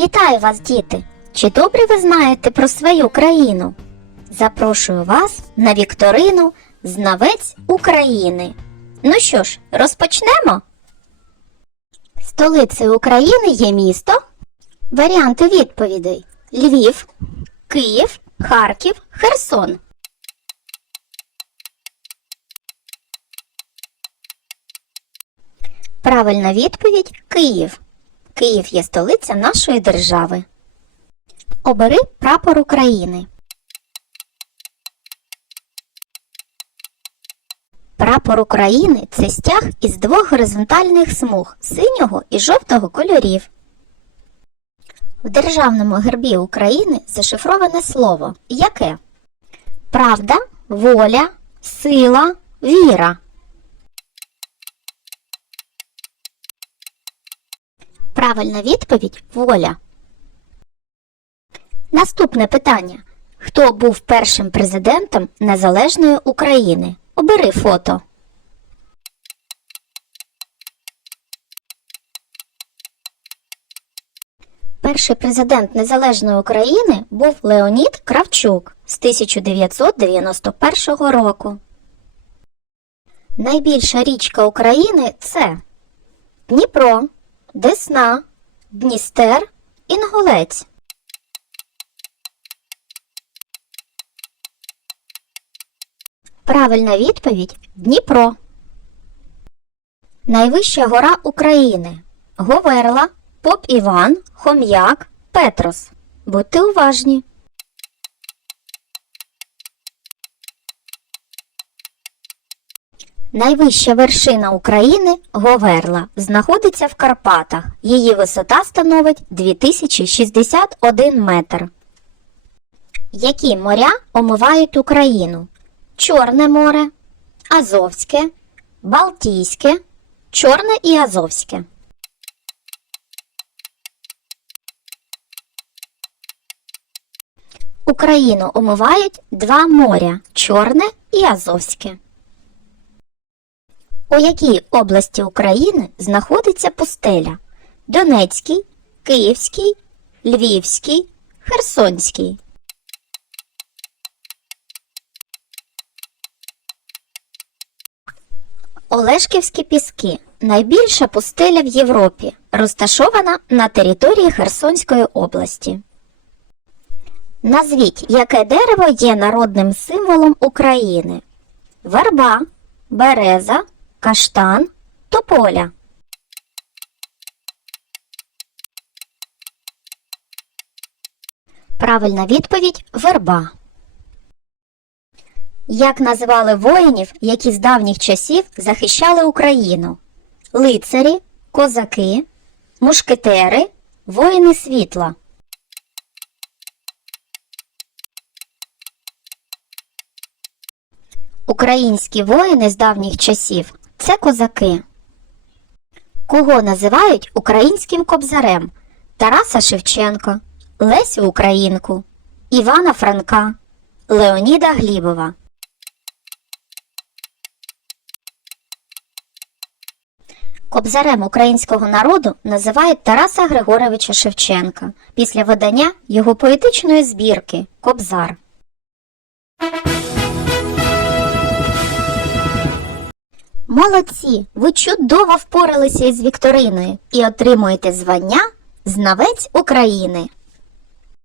Вітаю вас, діти! Чи добре ви знаєте про свою країну? Запрошую вас на вікторину Знавець України. Ну що ж, розпочнемо? Столицею України є місто. Варіанти відповідей: Львів, Київ, Харків, Херсон. Правильна відповідь Київ. Київ є столиця нашої держави. Обери прапор України. Прапор України це стяг із двох горизонтальних смуг синього і жовтого кольорів. В державному гербі України зашифроване слово яке? Правда, воля, сила, віра. Правильна відповідь воля. Наступне питання. Хто був першим президентом Незалежної України? Обери фото. Перший президент Незалежної України був Леонід Кравчук з 1991 року. Найбільша річка України це Дніпро, Десна, Дністер, Інгулець. Правильна відповідь Дніпро. Найвища гора України. Говерла, Поп Іван, Хом'як, Петрос. Будьте уважні. Найвища вершина України Говерла знаходиться в Карпатах. Її висота становить 2061 метр. Які моря омивають Україну? Чорне море, Азовське, Балтійське, Чорне і Азовське. Україну омивають два моря Чорне і Азовське. У якій області України знаходиться пустеля? Донецький, Київський, Львівський, Херсонський. Олешківські піски найбільша пустеля в Європі, розташована на території Херсонської області. Назвіть, яке дерево є народним символом України? Верба, береза, каштан, тополя. Правильна відповідь верба. Як називали воїнів, які з давніх часів захищали Україну? Лицарі, козаки, мушкетери, воїни світла. Українські воїни з давніх часів це козаки. Кого називають українським кобзарем? Тараса Шевченка, Лесю Українку, Івана Франка, Леоніда Глібова. Кобзарем українського народу називають Тараса Григоровича Шевченка після видання його поетичної збірки Кобзар. Молодці! Ви чудово впоралися із Вікториною і отримуєте звання Знавець України.